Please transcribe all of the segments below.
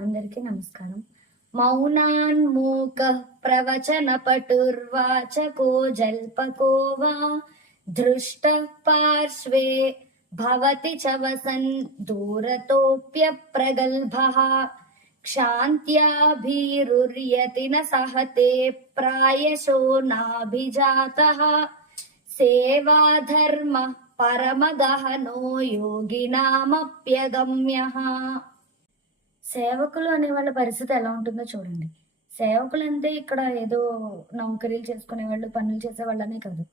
అందరికీ నమస్కారం మౌనాన్మూక ప్రవచన పటుర్వాచకో జల్పకో వా దృష్ట పార్శ్వే భవతి చ వసన్ దూరతోప్య ప్రగల్భ క్షాంత్యాభిరుర్యతి న సహతే ప్రాయశో నాభిజాతః సేవాధర్మ పరమగహనో యోగినామప్యగమ్యః సేవకులు అనే వాళ్ళ పరిస్థితి ఎలా ఉంటుందో చూడండి. సేవకులు అంటే ఇక్కడ ఏదో నౌకరీలు చేసుకునే వాళ్ళు పనులు చేసే వాళ్ళనే కాదు.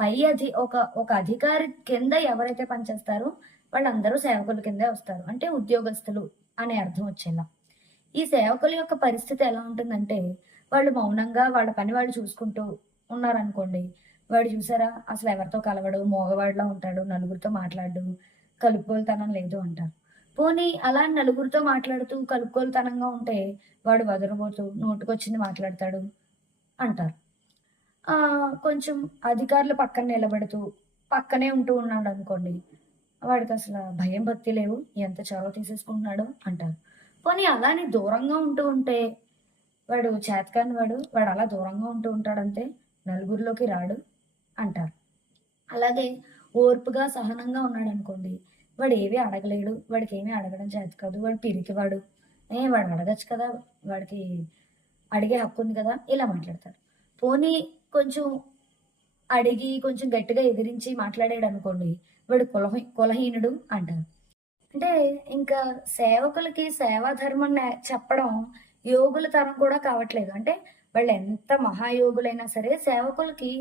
పై అధి ఒక ఒక అధికారి కింద ఎవరైతే పనిచేస్తారో వాళ్ళందరూ సేవకుల కిందే వస్తారు. అంటే ఉద్యోగస్తులు అనే అర్థం వచ్చేలా. ఈ సేవకుల యొక్క పరిస్థితి ఎలా ఉంటుందంటే వాళ్ళు మౌనంగా వాళ్ళ పని వాళ్ళు చూసుకుంటూ ఉన్నారనుకోండి. వాడు చూసారా? అసలు ఎవరితో కలవడు? మోగవాడిలా ఉంటాడు. నలుగురితో మాట్లాడు. కలుపుకోలుతనం లేదు అంటారు. పోనీ అలా నలుగురితో మాట్లాడుతూ కలుపుకోలుతనంగా ఉంటే వాడు వదలబోతూ నోటుకొచ్చింది మాట్లాడతాడు అంటారు. కొంచెం అధికారులు పక్కన నిలబెడుతూ పక్కనే ఉంటూ ఉన్నాడు అనుకోండి వాడికి అసలు భయం భక్తి లేవు ఎంత చొరవ తీసేసుకుంటున్నాడు అంటారు. పోనీ అలానే దూరంగా ఉంటూ ఉంటే వాడు చేతకాని వాడు వాడు అలా దూరంగా ఉంటూ ఉంటాడంతే నలుగురిలోకి రాడు అంటారు. అలాగే ఓర్పుగా సహనంగా ఉన్నాడు అనుకోండి వాడు ఏవి అడగలేడు వాడికి ఏమీ అడగడం చేత కాదు వాడు పిరికివాడు. ఏ వాడు అడగచ్చు కదా వాడికి అడిగే హక్కు ఉంది కదా ఇలా మాట్లాడతారు పోనీ కొంచెం అడిగి కొంచెం గట్టిగా ఎదిరించి మాట్లాడాడు అనుకోండి వాడు కులహ కులహీనుడు అంటారు. అంటే ఇంకా సేవకులకి సేవాధర్మం చెప్పడం యోగుల తరం కూడా కావట్లేదు. అంటే వాళ్ళు ఎంత మహాయోగులైనా సరే సేవకులకి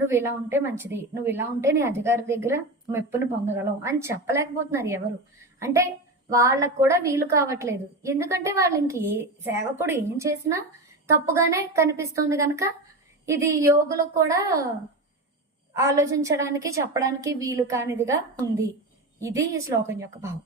నువ్వు ఇలా ఉంటే మంచిది నువ్వు ఇలా ఉంటే నీ అధికారి దగ్గర మెప్పును పొందగలవు అని చెప్పలేకపోతున్నారు ఎవరు. అంటే వాళ్ళకు కూడా వీలు కావట్లేదు. ఎందుకంటే వాళ్ళకి ఏ సేవకుడు ఏం చేసినా తప్పుగానే కనిపిస్తుంది కనుక ఇది యోగులకు కూడా ఆలోచించడానికి చెప్పడానికి వీలు కానిదిగా ఉంది. ఇది ఈ శ్లోకం యొక్క భావం.